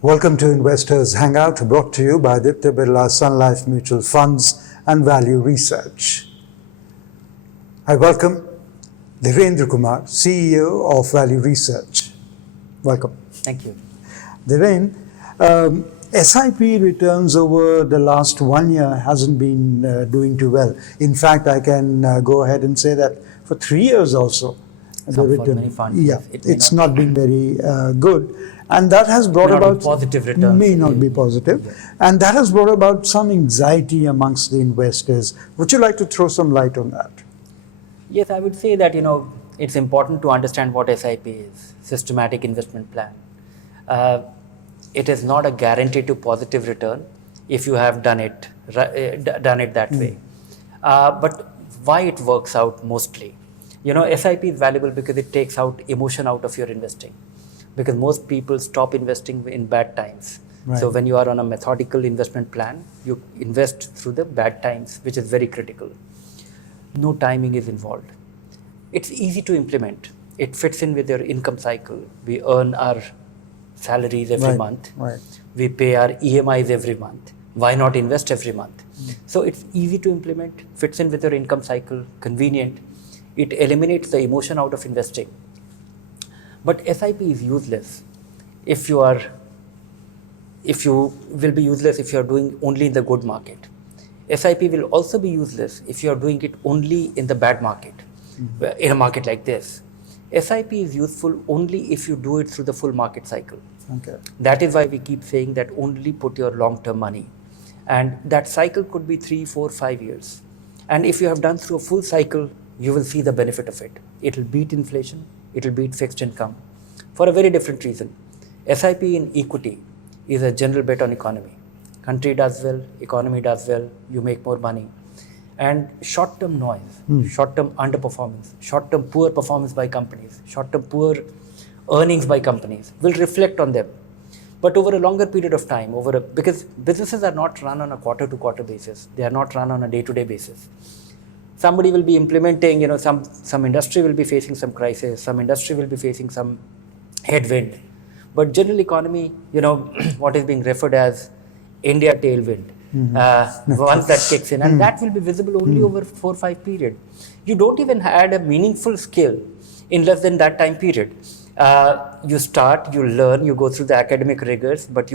Welcome to Investors Hangout, brought to you by Aditya Birla Sun Life Mutual Funds and Value Research. I welcome Dhirendra Kumar, CEO of Value Research. Welcome. Thank you. Dhiren, SIP returns over the last 1 year hasn't been doing too well. In fact, I can go ahead and say that for 3 years also, the return, many funds, yeah, it's not been very good. And that has brought about positive returns. May not be positive. Yeah. And that has brought about some anxiety amongst the investors. Would you like to throw some light on that? Yes, I would say that, it's important to understand what SIP is, systematic investment plan. It is not a guarantee to positive return if you have done it that way. But why it works out mostly? SIP is valuable because it takes out emotion out of your investing. Because most people stop investing in bad times. Right. So when you are on a methodical investment plan, you invest through the bad times, which is very critical. No timing is involved. It's easy to implement. It fits in with your income cycle. We earn our salaries every month. Right. We pay our EMIs every month. Why not invest every month? So it's easy to implement, fits in with your income cycle, convenient. It eliminates the emotion out of investing. But SIP is useless if you will be useless if you are doing only in the good market. SIP will also be useless if you are doing it only in the bad market, in a market like this. SIP is useful only if you do it through the full market cycle. Okay. That is why we keep saying that only put your long-term money. And that cycle could be 3, 4, 5 years. And if you have done through a full cycle, you will see the benefit of it. It will beat inflation. It will beat fixed income for a very different reason. SIP in equity is a general bet on economy. Country does well, economy does well, you make more money. And short-term noise, short-term underperformance, short-term poor performance by companies, short-term poor earnings by companies will reflect on them. But over a longer period of time, because businesses are not run on a quarter-to-quarter basis, they are not run on a day-to-day basis. Somebody will be implementing, some industry will be facing some crisis, some industry will be facing some headwind. But general economy, what is being referred as India tailwind, once that kicks in, and that will be visible only over 4 or 5 period. You don't even add a meaningful skill in less than that time period. You start, you learn, you go through the academic rigors, but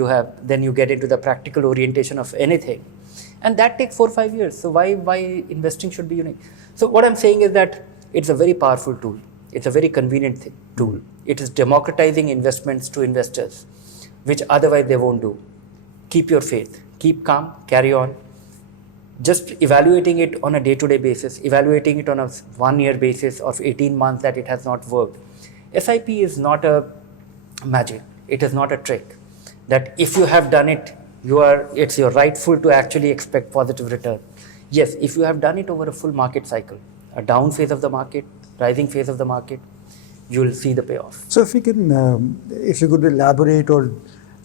then you get into the practical orientation of anything. And that takes 4 or 5 years. So why investing should be unique? So what I'm saying is that it's a very powerful tool. It's a very convenient tool. It is democratizing investments to investors, which otherwise they won't do. Keep your faith. Keep calm. Carry on. Just evaluating it on a day-to-day basis, evaluating it on a 1 year basis of 18 months that it has not worked. SIP is not a magic. It is not a trick. That if you have done it, it's your rightful to actually expect positive return. Yes, if you have done it over a full market cycle, a down phase of the market, rising phase of the market, you will see the payoff. So if you could elaborate or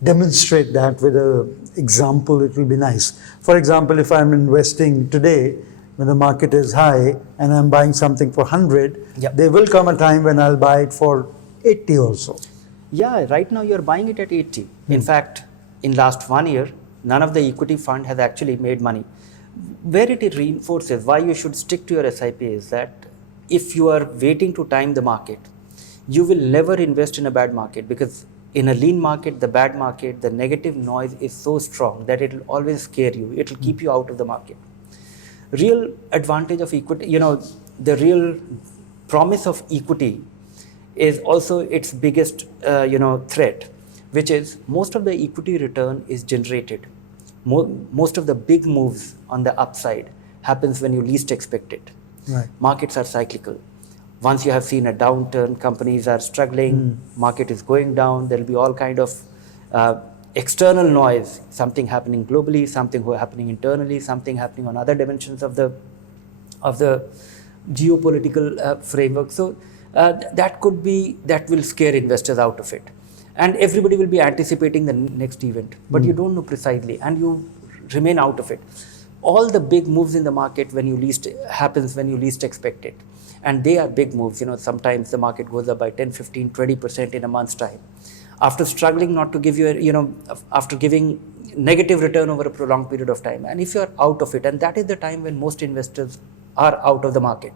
demonstrate that with an example, it will be nice. For example, if I'm investing today, when the market is high and I'm buying something for 100, there will come a time when I'll buy it for 80 also. Yeah, right now you're buying it at 80. In fact, in last 1 year, none of the equity fund has actually made money. Where it reinforces why you should stick to your SIP is that if you are waiting to time the market, you will never invest in a bad market, because in a lean market, the bad market, the negative noise is so strong that it will always scare you. It will keep you out of the market. Real advantage of equity, the real promise of equity is also its biggest, threat, which is most of the equity return is generated. Most of the big moves on the upside happens when you least expect it. Right. Markets are cyclical. Once you have seen a downturn, companies are struggling, market is going down, there will be all kind of external noise, something happening globally, something happening internally, something happening on other dimensions of the geopolitical framework. So that will scare investors out of it, and everybody will be anticipating the next event, but you don't know precisely, and you remain out of it. All the big moves in the market when you least expect it, and they are big moves. Sometimes the market goes up by 10, 15, 20% in a month's time, after struggling not to give you after giving negative return over a prolonged period of time. And if you are out of it, and that is the time when most investors are out of the market,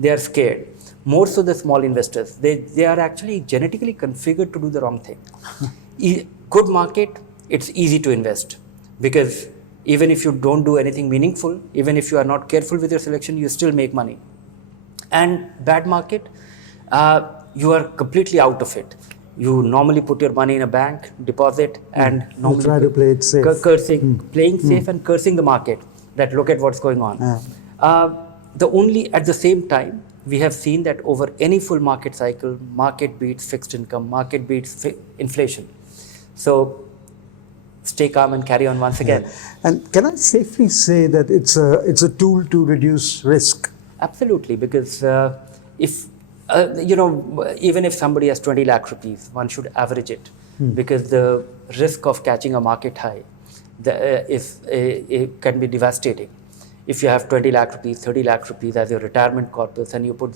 they are scared. More so the small investors, they are actually genetically configured to do the wrong thing. Good market, it's easy to invest, because even if you don't do anything meaningful, even if you are not careful with your selection, you still make money. And bad market, you are completely out of it. You normally put your money in a bank, deposit, and normally try to play it safe. Playing safe and cursing the market, that look at what's going on. At the same time, we have seen that over any full market cycle, market beats fixed income, market beats inflation. So stay calm and carry on once again. And can I safely say that it's a tool to reduce risk? Absolutely, because even if somebody has 20 lakh rupees, one should average it, because the risk of catching a market high it can be devastating. If you have 20 lakh rupees, 30 lakh rupees as your retirement corpus, and you put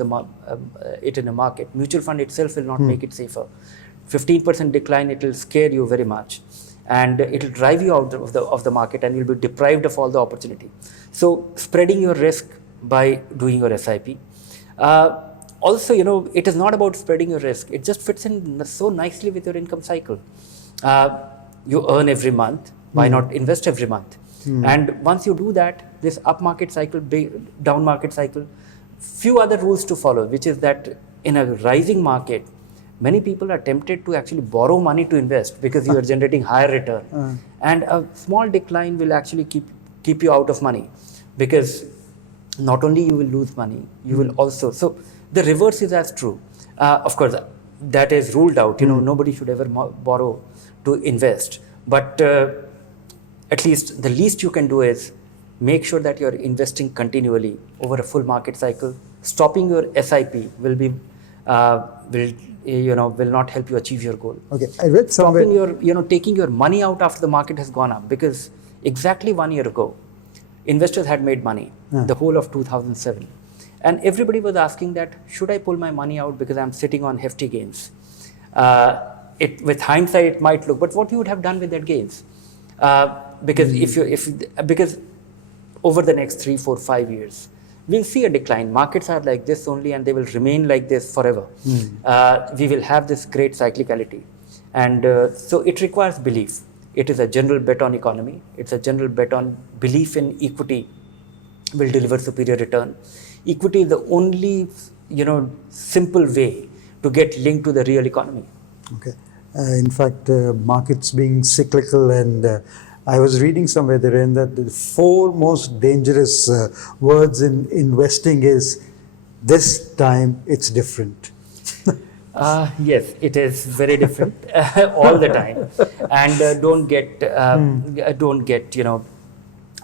it in a market, mutual fund itself will not make it safer. 15% decline, it will scare you very much, and it will drive you out of the market, and you'll be deprived of all the opportunity. So spreading your risk by doing your SIP. Also, it is not about spreading your risk. It just fits in so nicely with your income cycle. You earn every month. Why not invest every month? And once you do that, this up market cycle, down market cycle, few other rules to follow, which is that in a rising market, many people are tempted to actually borrow money to invest, because you are generating higher return. And a small decline will actually keep you out of money, because not only you will lose money, you will also. So the reverse is as true. Of course, that is ruled out. Nobody should ever borrow to invest. But at least the least you can do is make sure that you are investing continually over a full market cycle. Stopping your SIP will not help you achieve your goal. Okay, I read somewhere. Taking your money out after the market has gone up, because exactly 1 year ago, investors had made money the whole of 2007, and everybody was asking that, should I pull my money out because I'm sitting on hefty gains? With hindsight, it might look, but what you would have done with that gains? Because over the next 3, 4, 5 years, we'll see a decline. Markets are like this only, and they will remain like this forever. We will have this great cyclicality, and so it requires belief. It is a general bet on economy. It's a general bet on belief in equity will deliver superior return. Equity is the only simple way to get linked to the real economy. Okay. In fact, markets being cyclical, and I was reading somewhere therein that the 4 most dangerous words in investing is, this time it's different. Yes, it is very different all the time, and don't get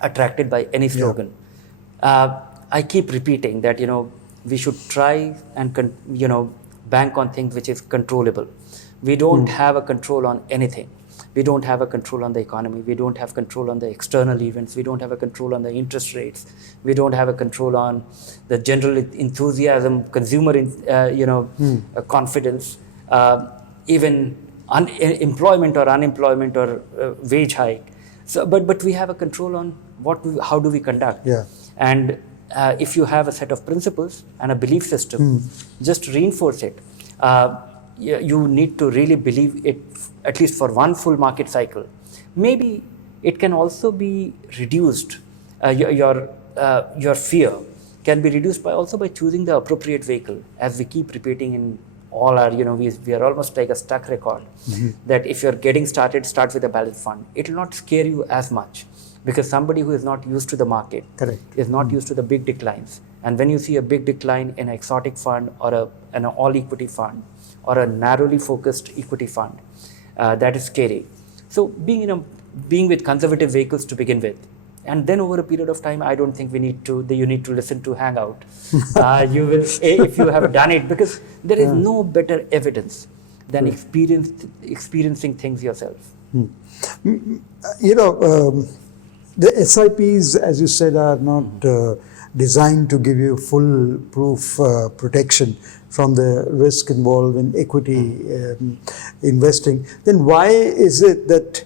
attracted by any slogan. I keep repeating that we should try and bank on things which is controllable. We don't have a control on anything. We don't have a control on the economy. We don't have control on the external events. We don't have a control on the interest rates. We don't have a control on the general enthusiasm, consumer confidence, even employment or unemployment or wage hike. So, but we have a control on how do we conduct. Yeah. And if you have a set of principles and a belief system, just reinforce it. You need to really believe it, at least for one full market cycle. Maybe it can also be reduced. Your fear can be reduced by choosing the appropriate vehicle, as we keep repeating in all our, we are almost like a stuck record, that if you're getting started, start with a balanced fund. It will not scare you as much, because somebody who is not used to the market is not used to the big declines. And when you see a big decline in an exotic fund or an all equity fund or a narrowly focused equity fund, that is scary. So being with conservative vehicles to begin with, and then over a period of time, I don't think you need to listen to Hangout. You will, if you have done it, because there is no better evidence than experiencing things yourself. You know, the SIPs, as you said, are not designed to give you full proof protection from the risk involved in equity investing. Then why is it the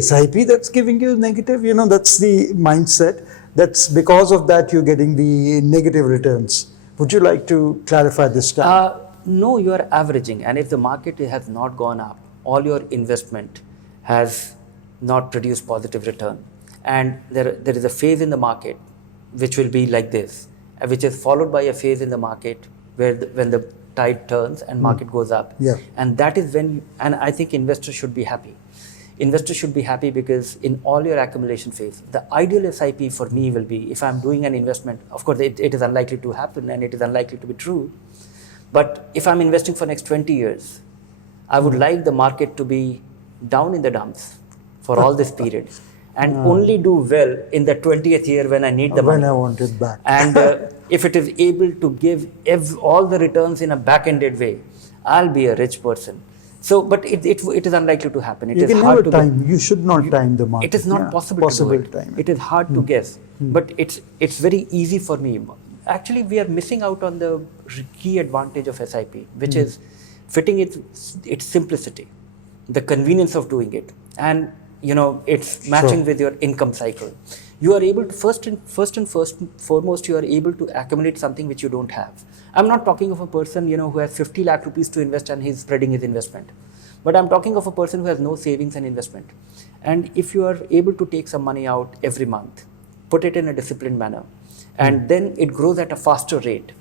SIP that's giving you negative? You know, that's the mindset. That's because of that you're getting the negative returns. Would you like to clarify this time? No, you are averaging, and if the market has not gone up, all your investment has not produced positive return, and there is a phase in the market which will be like this, which is followed by a phase in the market where when the tide turns and market goes up, and that is when, and I think investors should be happy. Investors should be happy because in all your accumulation phase, the ideal SIP for me will be, if I'm doing an investment, of course it is unlikely to happen and it is unlikely to be true, but if I'm investing for next 20 years, I would like the market to be down in the dumps for all this period and only do well in the 20th year when I need the money. When I want it back. And if it is able to give all the returns in a back-ended way, I'll be a rich person. So, but it is unlikely to happen. You can never time. You should not time the market. It is not possible to do it. Time. It is hard to guess, but it's very easy for me. Actually, we are missing out on the key advantage of SIP, which is fitting its simplicity, the convenience of doing it, and it's matching with your income cycle. You are able to first and foremost, you are able to accumulate something which you don't have. I'm not talking of a person who has 50 lakh rupees to invest and he's spreading his investment, but I'm talking of a person who has no savings and investment. And if you are able to take some money out every month, put it in a disciplined manner, and then it grows at a faster rate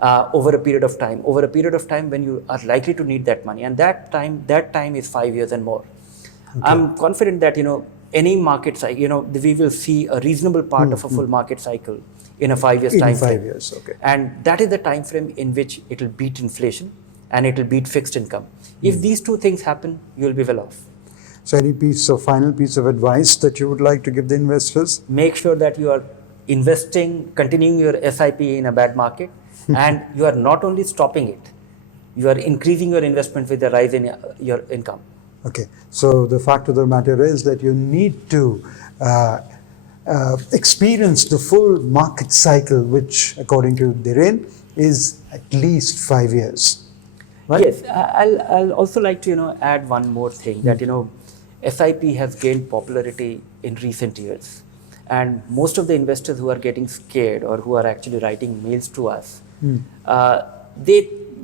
over a period of time. Over a period of time when you are likely to need that money, and that time is 5 years and more. Okay. I'm confident that any market cycle, we will see a reasonable part of a full market cycle in a 5 years time frame. 5 years, okay. And that is the time frame in which it will beat inflation and it will beat fixed income. If these two things happen, you will be well off. So any final piece of advice that you would like to give the investors? Make sure that you are continuing your SIP in a bad market, and you are not only stopping it, you are increasing your investment with the rise in your income. Okay, so the fact of the matter is that you need to experience the full market cycle, which according to Dhiren is at least 5 years. Right? Yes, I'll also like to add one more thing, that SIP has gained popularity in recent years, and most of the investors who are getting scared or who are actually writing mails to us,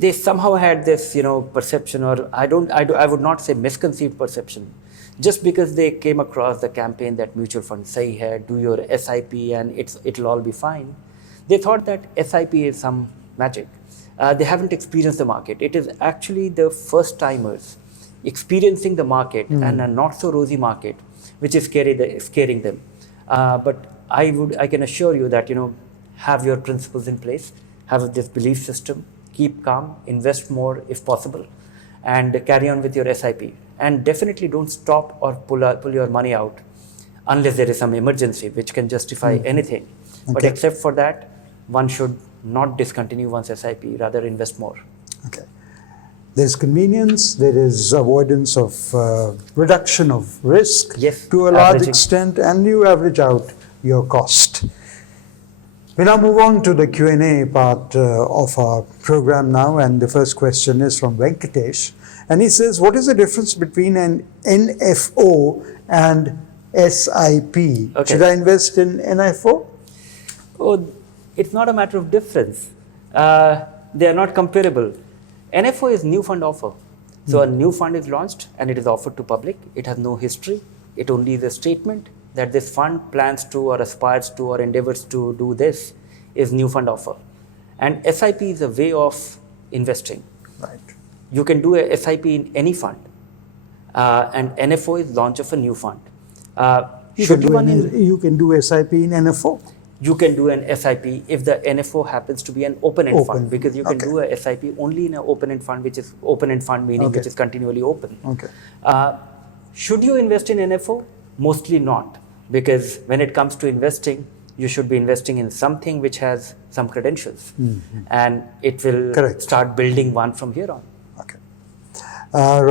they somehow had this perception, or I would not say misconceived perception, just because they came across the campaign that mutual fund sahi hai, do your SIP and it'll all be fine. They thought that SIP is some magic. They haven't experienced the market. It is actually the first timers experiencing the market and a not so rosy market, which is scaring them. But I can assure you that have your principles in place, have this belief system, keep calm, invest more if possible, and carry on with your SIP. And definitely don't stop or pull your money out unless there is some emergency which can justify anything. Okay. But except for that, one should not discontinue one's SIP, rather invest more. Okay. There's convenience, there is avoidance of reduction of risk to a large extent, and you average out your cost. We now move on to the Q&A part of our program now, and the first question is from Venkatesh, and he says, what is the difference between an NFO and SIP? Okay. Should I invest in NFO? Oh, it's not a matter of difference. They are not comparable. NFO is new fund offer. So a new fund is launched and it is offered to public. It has no history. It only is a statement that this fund plans to or aspires to or endeavors to do this is new fund offer. And SIP is a way of investing. Right. You can do a SIP in any fund. And NFO is launch of a new fund. You can do SIP in NFO? You can do an SIP if the NFO happens to be an open-end fund, because you can do a SIP only in an open-end fund, which is open-end fund meaning which is continually open. Okay. Should you invest in NFO? Mostly not, because when it comes to investing, you should be investing in something which has some credentials, and it will Correct. start building one from here on. Okay.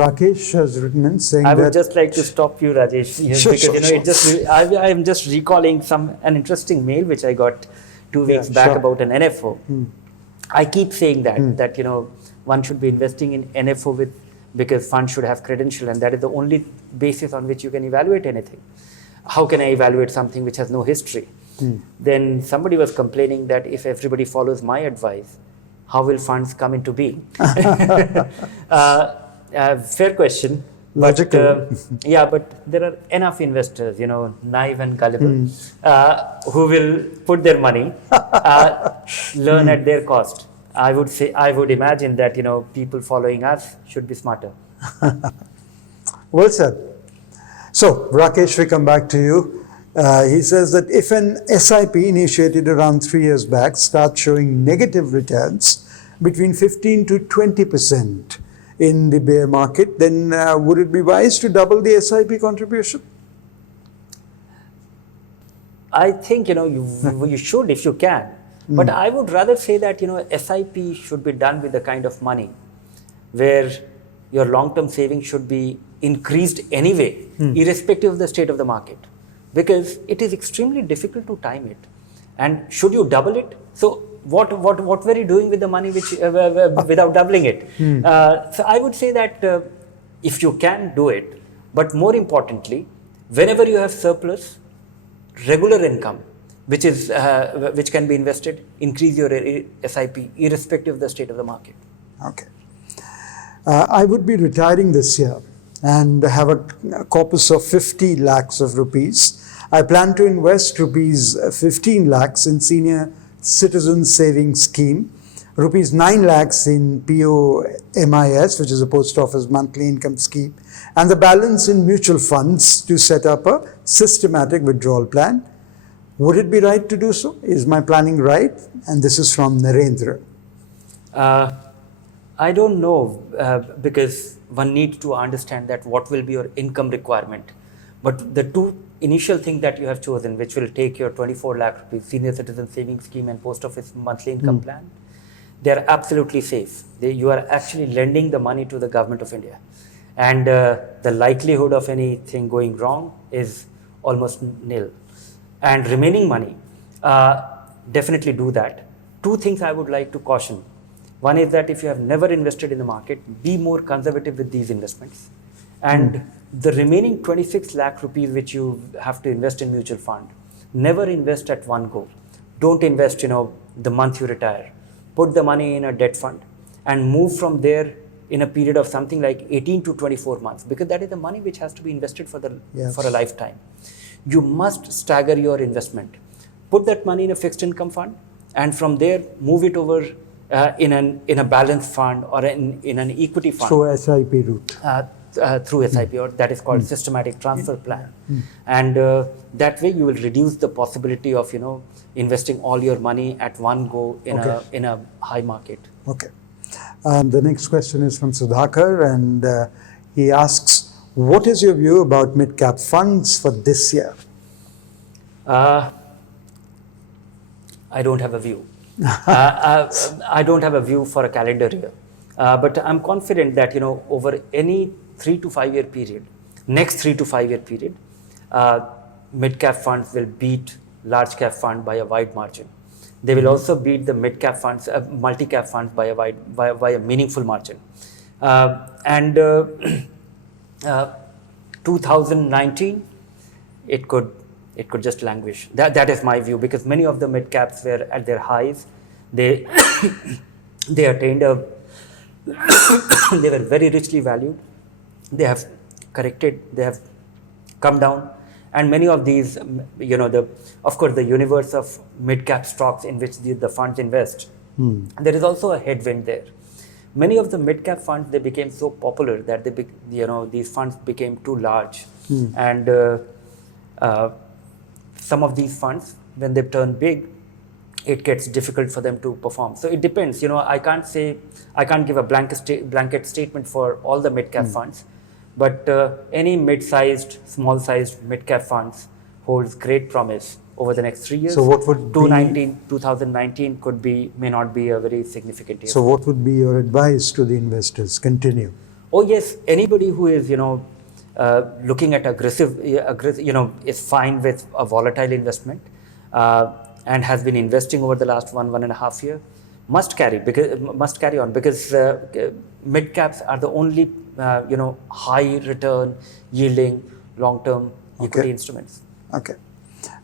Rakesh has written in saying I would that just like to stop you, Rajesh, here, Sure, because sure, it just I am just recalling an interesting mail which I got 2 weeks back sure. about an NFO. I keep saying that one should be investing in NFO because funds should have credential, and that is the only basis on which you can evaluate anything. How can I evaluate something which has no history? Then somebody was complaining that if everybody follows my advice, how will funds come into being? Fair question. Logical. But, but there are enough investors, naive and gullible, who will put their money, learn at their cost. I would imagine that, people following us should be smarter. Well said. So, Rakesh, we come back to you. He says that if an SIP initiated around 3 years back starts showing negative returns between 15 to 20% in the bear market, then would it be wise to double the SIP contribution? I think, you should if you can. But I would rather say that, SIP should be done with the kind of money where your long-term savings should be increased anyway, irrespective of the state of the market. Because it is extremely difficult to time it. And should you double it? So what were you doing with the money which without doubling it? So I would say that if you can do it, but more importantly, whenever you have surplus, regular income, which can be invested, increase your SIP irrespective of the state of the market. Okay. I would be retiring this year and have a corpus of 50 lakhs of rupees. I plan to invest rupees 15 lakhs in senior citizen savings scheme, rupees 9 lakhs in POMIS, which is a post office monthly income scheme, and the balance in mutual funds to set up a systematic withdrawal plan. Would it be right to do so? Is my planning right? And this is from Narendra. I don't know, because one needs to understand that what will be your income requirement. But the two initial things that you have chosen, which will take your 24 lakh rupees senior citizen savings scheme and post office monthly income plan, they are absolutely safe. You are actually lending the money to the government of India. And the likelihood of anything going wrong is almost nil. And remaining money, definitely do that. Two things I would like to caution. One is that if you have never invested in the market, be more conservative with these investments. And the remaining 26 lakh rupees which you have to invest in mutual fund, never invest at one go. Don't invest, the month you retire. Put the money in a debt fund and move from there in a period of something like 18 to 24 months, because that is the money which has to be invested for a lifetime. You must stagger your investment. Put that money in a fixed income fund, and from there move it over in a balanced fund or in an equity fund. Through SIP route. Through SIP, or that is called systematic transfer plan. And that way you will reduce the possibility of investing all your money at one go in a high market. Okay. The next question is from Sudhakar, and he asks, what is your view about mid-cap funds for this year? I don't have a view. I don't have a view for a calendar year. But I'm confident that, over any 3 to 5 year period, next 3 to 5 year period, mid-cap funds will beat large-cap fund by a wide margin. They will also beat the mid-cap funds, multi-cap funds by a meaningful margin. 2019, it could just languish. That is my view, because many of the mid-caps were at their highs. They attained they were very richly valued. They have corrected, they have come down. And many of these, of course, the universe of mid-cap stocks in which the funds invest, there is also a headwind there. Many of the mid-cap funds, they became so popular that these funds became too large. And some of these funds, when they turn big, it gets difficult for them to perform. So it depends. I can't give a blanket statement for all the mid-cap funds, But any mid-sized, small-sized, mid-cap funds holds great promise over the next 3 years. So what would be 2019 may not be a very significant year. So what would be your advice to the investors? Continue. Oh yes, anybody who is looking at aggressive, is fine with a volatile investment and has been investing over the last 1.5 year must carry on because mid caps are the only high return yielding long term equity instruments. Okay.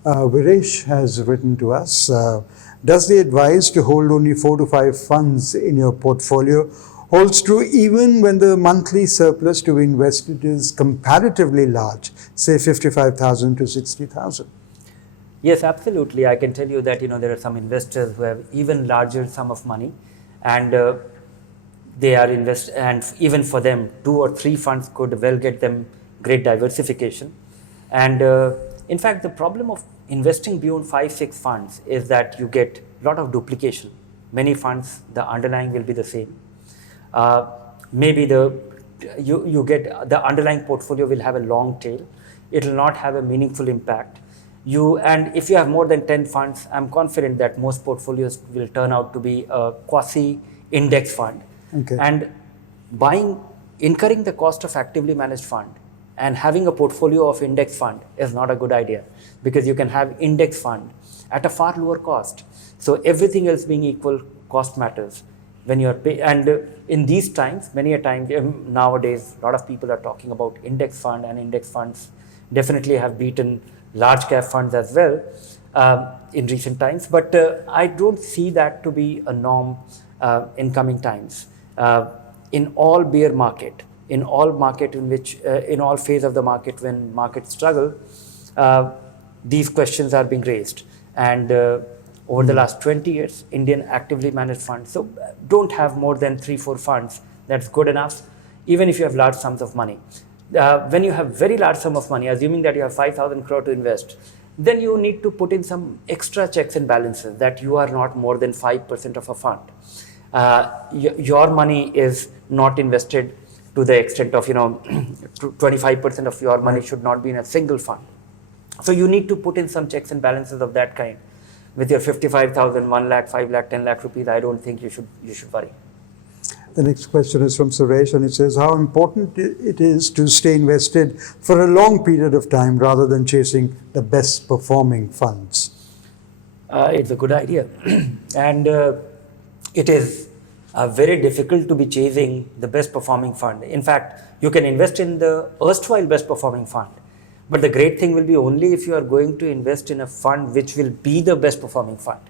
Viresh has written to us, does the advice to hold only 4 to 5 funds in your portfolio holds true even when the monthly surplus to be invested is comparatively large, say 55,000 to 60,000? Yes, absolutely. I can tell you that there are some investors who have even larger sum of money, and they are and even for them 2 or 3 funds could well get them great diversification. And in fact, the problem of investing beyond 5-6 funds is that you get a lot of duplication. Many funds, the underlying will be the same. Maybe you get the underlying portfolio will have a long tail. It will not have a meaningful impact. And if you have more than 10 funds, I'm confident that most portfolios will turn out to be a quasi-index fund. Okay. And incurring the cost of actively managed fund and having a portfolio of index fund is not a good idea, because you can have index fund at a far lower cost. So everything else being equal, cost matters. When you are and in these times, many a time nowadays, a lot of people are talking about index fund, and index funds definitely have beaten large cap funds as well in recent times. But I don't see that to be a norm in coming times. In all bear market, in all market in which, in all phase of the market when markets struggle, these questions are being raised. And over the last 20 years, Indian actively managed funds, so don't have more than 3-4 funds. That's good enough, even if you have large sums of money. When you have very large sum of money, assuming that you have 5,000 crore to invest, then you need to put in some extra checks and balances that you are not more than 5% of a fund. Your money is not invested to the extent of 25% of your money should not be in a single fund. So you need to put in some checks and balances of that kind. With your 55,000, 1 lakh, 5 lakh, 10 lakh rupees, I don't think you should worry. The next question is from Suresh, and it says, how important it is to stay invested for a long period of time rather than chasing the best performing funds? It's a good idea. And it is very difficult to be chasing the best performing fund. In fact, you can invest in the erstwhile best performing fund. But the great thing will be only if you are going to invest in a fund which will be the best performing fund,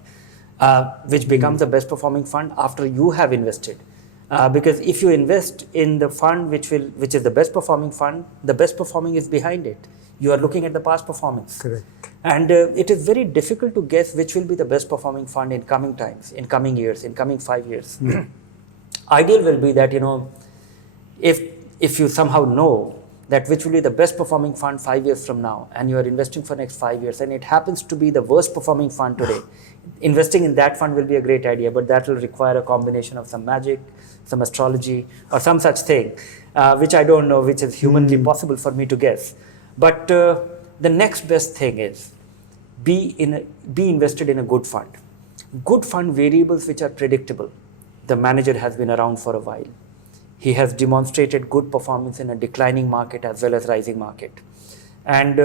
which becomes the best performing fund after you have invested. Because if you invest in the fund which is the best performing fund, the best performing is behind it. You are looking at the past performance. Correct. And it is very difficult to guess which will be the best performing fund in coming times, in coming years, in coming 5 years. Ideal will be that, if you somehow know that which will be the best performing fund 5 years from now, and you are investing for next 5 years, and it happens to be the worst performing fund today, investing in that fund will be a great idea, but that will require a combination of some magic, some astrology, or some such thing, which I don't know, which is humanly possible for me to guess. But the next best thing is be invested in a good fund. Good fund variables which are predictable. The manager has been around for a while. He has demonstrated good performance in a declining market as well as rising market. And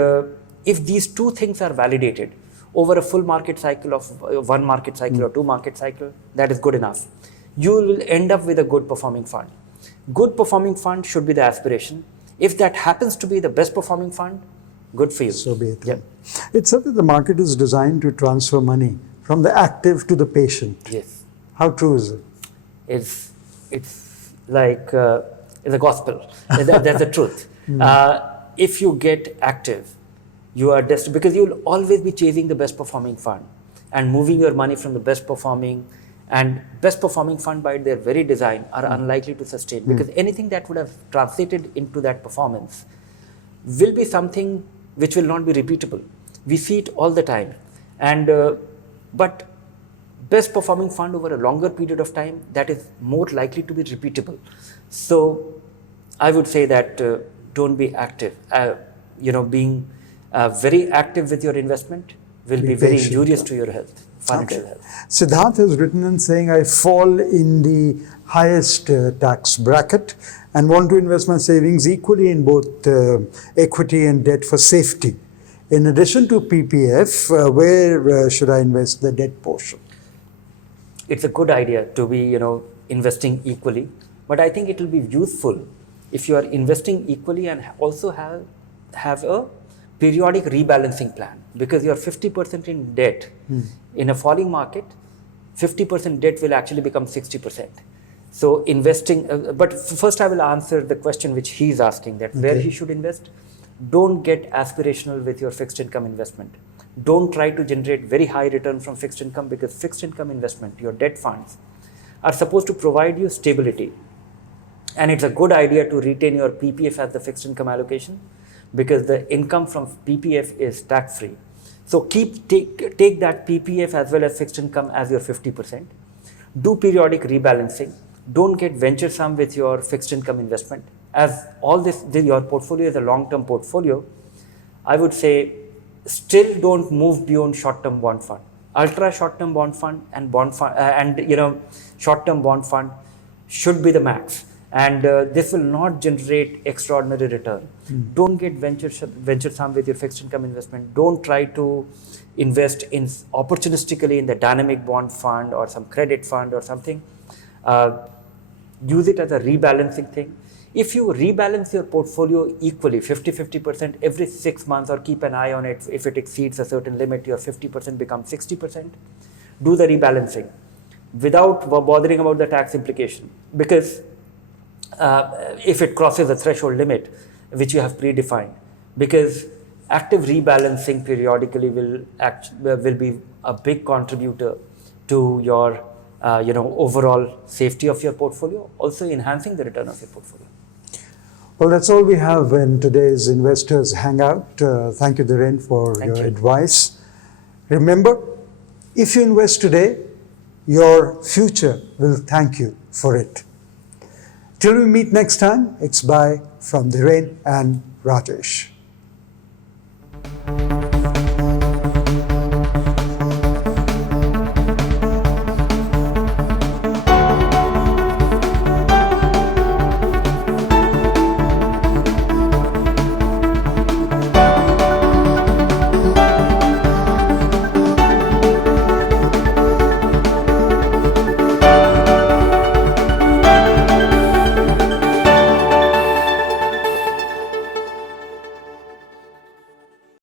if these two things are validated over a full market cycle of 1 market cycle or 2 market cycle, that is good enough. You will end up with a good performing fund. Good performing fund should be the aspiration. If that happens to be the best performing fund, good for you. So be it. Yeah. It's said that the market is designed to transfer money from the active to the patient. Yes. How true is it? It's like the gospel. That's the truth. If you get active, you are destined, because you will always be chasing the best performing fund and moving your money from the best performing fund by their very design are unlikely to sustain, because anything that would have translated into that performance will be something which will not be repeatable. We see it all the time. And but best performing fund over a longer period of time, that is more likely to be repeatable. So I would say that to don't be active. Being very active with your investment will be very patient. injurious to your health, financial Okay. health. Siddharth has written in saying, I fall in the highest tax bracket and want to invest my savings equally in both equity and debt for safety. In addition to PPF, where should I invest the debt portion? It's a good idea to be, investing equally, but I think it will be useful if you are investing equally and also have a periodic rebalancing plan, because you're 50% in debt. In a falling market, 50% debt will actually become 60%. So investing, but first I will answer the question which he's asking, that where he should invest. Don't get aspirational with your fixed income investment. Don't try to generate very high return from fixed income, because fixed income investment, your debt funds, are supposed to provide you stability. And it's a good idea to retain your PPF as the fixed income allocation, because the income from PPF is tax free. So take that PPF as well as fixed income as your 50%. Do periodic rebalancing. Don't get venture sum with your fixed income investment. As all your portfolio is a long-term portfolio, I would say still don't move beyond short-term bond fund. Ultra short-term bond fund and short-term bond fund should be the max. And this will not generate extraordinary return. Don't get venture sum with your fixed income investment. Don't try to invest in opportunistically in the dynamic bond fund or some credit fund or something. Use it as a rebalancing thing. If you rebalance your portfolio equally, 50-50% every 6 months, or keep an eye on it, if it exceeds a certain limit, your 50% becomes 60%, do the rebalancing without bothering about the tax implication. Because if it crosses a threshold limit, which you have predefined, because active rebalancing periodically will be a big contributor to your overall safety of your portfolio, also enhancing the return of your portfolio. Well, that's all we have in today's Investors Hangout. Thank you, Dhiren, for your advice. Remember, if you invest today, your future will thank you for it. Till we meet next time, it's bye from Dhiren and Rajesh.